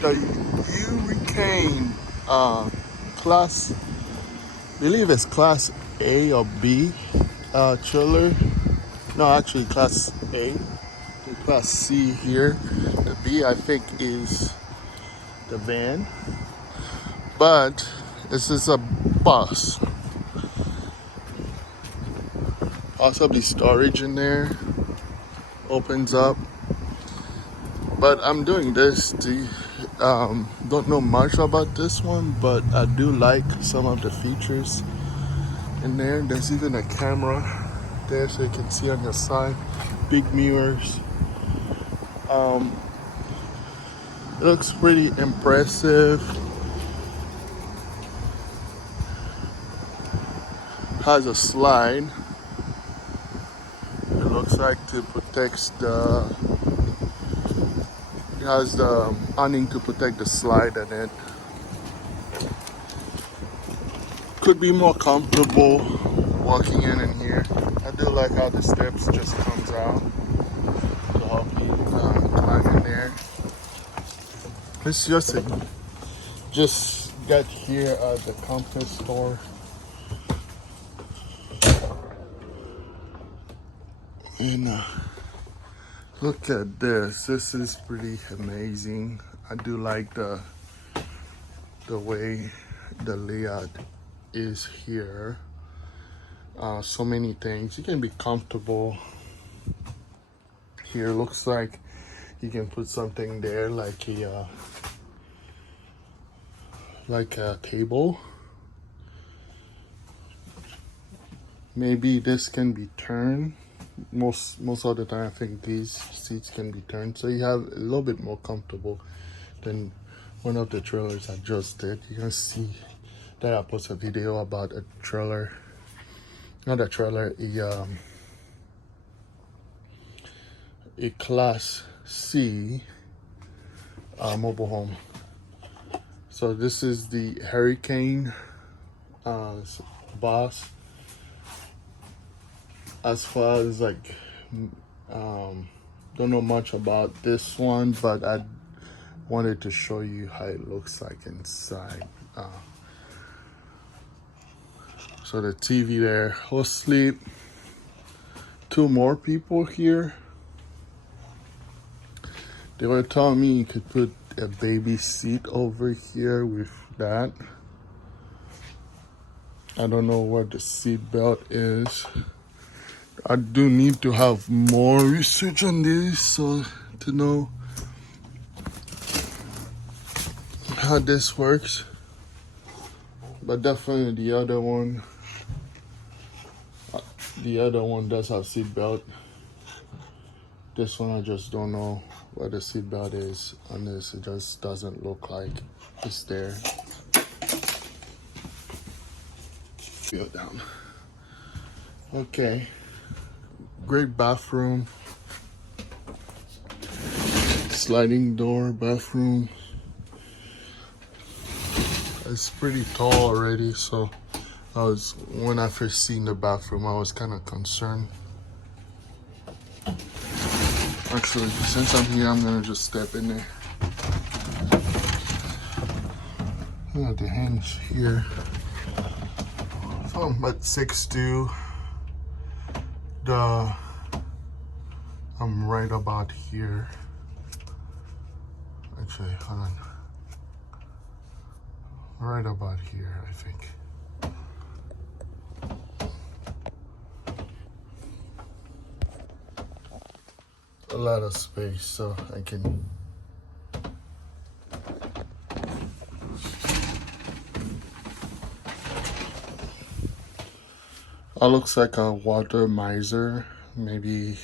the Hurricane class, I believe it's class A or B trailer. No, actually class A. The class C here. The B I think is the van. But this is a bus. Possibly storage in there. Opens up. But I'm doing this to don't know much about this one, but I do like some of the features in there. There's even a camera there so you can see on your side. Big mirrors. It looks pretty impressive. Has a slide. It looks like to protect the. It has the awning to protect the slide, and it could be more comfortable walking in here. I do like how the steps just comes out to help you climb in there. It's just got here at the compass store. And look at this. This is pretty amazing. I do like the way the layout is here. So many things. You can be comfortable here. Looks like you can put something there like a table. Maybe this can be turned. Most of the time I think these seats can be turned, so you have a little bit more comfortable than one of the trailers I just did. You can see that I posted a video about a trailer, not a trailer, a class C mobile home. So this is the Hurricane bus. As far as like don't know much about this one, but I wanted to show you how it looks like inside. So the TV there will sleep 2 more people here. They were telling me you could put a baby seat over here with that. I don't know what the seat belt is. I do need to have more research on this so to know how this works. But definitely the other one does have seat belt. This one I just don't know what the seat belt is on this. It just doesn't look like it's there. Feel down. Okay. Great bathroom. Sliding door bathroom. It's pretty tall already, so when I first seen the bathroom, I was kind of concerned. Actually, since I'm here, I'm gonna just step in there. Look at the hinge here. So I'm at 6'2". I'm right about here. Actually, hold on. Right about here, I think. A lot of space, so I can. It looks like a water miser, maybe.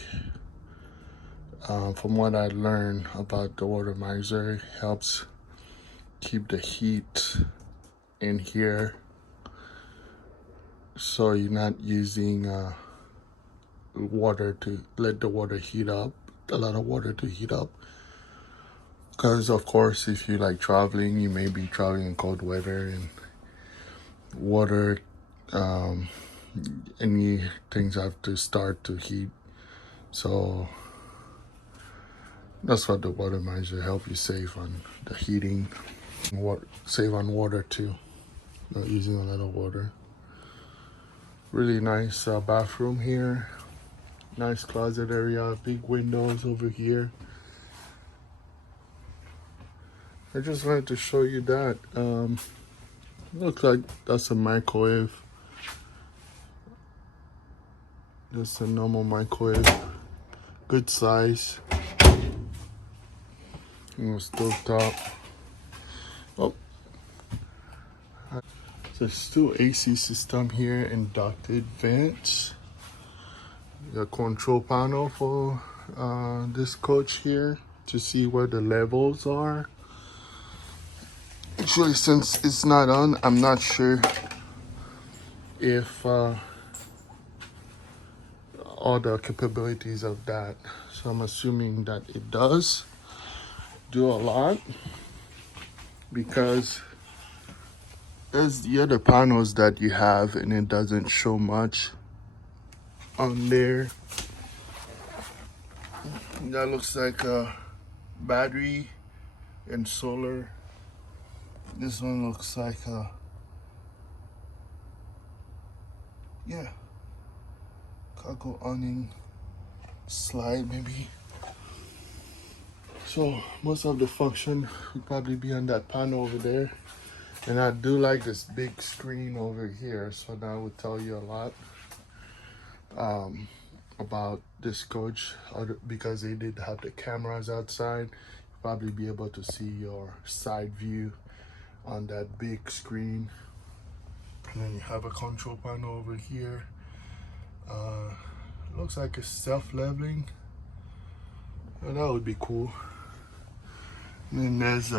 From what I learned about the water miser, it helps keep the heat in here, so you're not using water to let the water heat up, a lot of water to heat up. Because of course, if you like traveling, you may be traveling in cold weather, and water, any things have to start to heat. So that's what the water miser help you save on heating, water, save on water too. Not using a lot of water. Really nice bathroom here. Nice closet area, big windows over here. I just wanted to show you that. Looks like that's a microwave. Just a normal microwave. Good size. Stove top. Oh. There's still AC system here and ducted vents. The control panel for this coach here to see where the levels are. Actually, since it's not on, I'm not sure if all the capabilities of that. So I'm assuming that it does do a lot, because there's the other panels that you have and it doesn't show much on there. That looks like a battery and solar. This one looks like a, yeah, cargo awning slide maybe. So most of the function would probably be on that panel over there. And I do like this big screen over here, so that would tell you a lot about this coach, because they did have the cameras outside. You'll probably be able to see your side view on that big screen. And then you have a control panel over here. Looks like it's self-leveling. Well, that would be cool. And then there's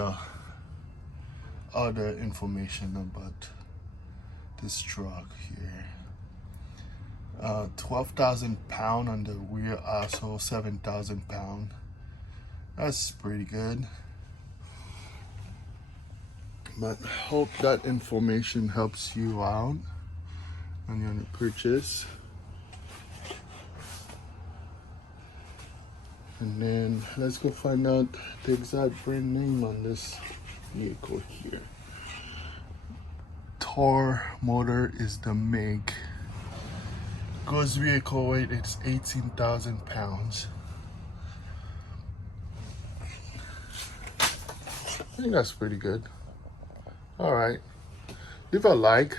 other information about this truck here. 12,000 pounds on the rear axle, 7,000 pounds. That's pretty good. But hope that information helps you out on your purchase. And then let's go find out the exact brand name on this vehicle here. Thor motor is the make. Gross vehicle weight is 18,000 pounds. I think that's pretty good. All right, leave a like,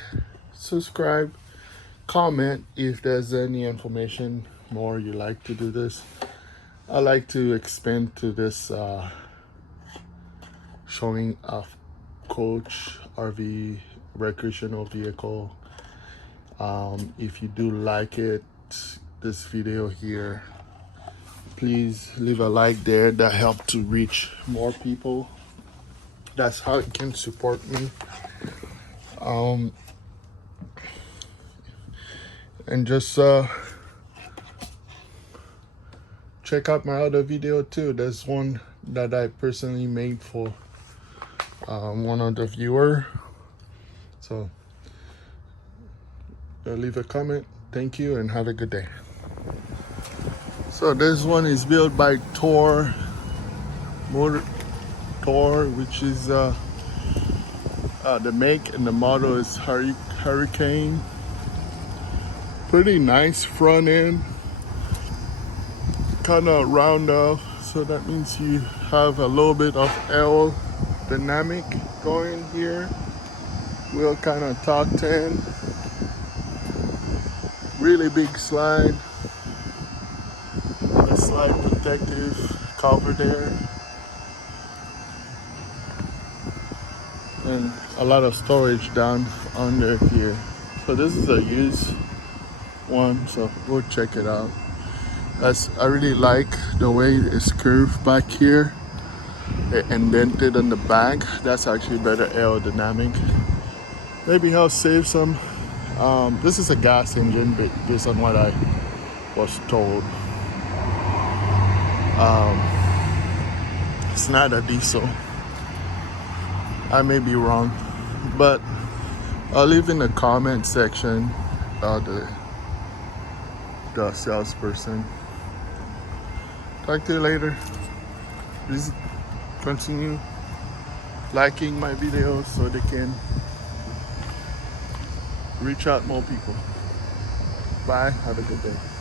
subscribe, comment if there's any information more you like to do this. I like to expand to this showing off coach, RV, recreational vehicle. If you do like it, this video here, please leave a like there. That helps to reach more people. That's how it can support me. And just check out my other video too. There's one that I personally made for one of the viewer. So leave a comment. Thank you and have a good day. So this one is built by Thor, which is the make and the model is Hurricane. Pretty nice front end, kind of round off, so that means you have a little bit of aerodynamic going here. Wheel kind of top 10. Really big slide. A slide protective cover there. And a lot of storage down under here. So this is a used one, so we'll check it out. I really like the way it's curved back here. It indented on the back. That's actually better aerodynamic. Maybe I'll save some. This is a gas engine, but based on what I was told. It's not a diesel. I may be wrong, but I'll leave in the comment section the salesperson. Talk to you later. Please continue liking my videos so they can reach out more people. Bye. Have a good day.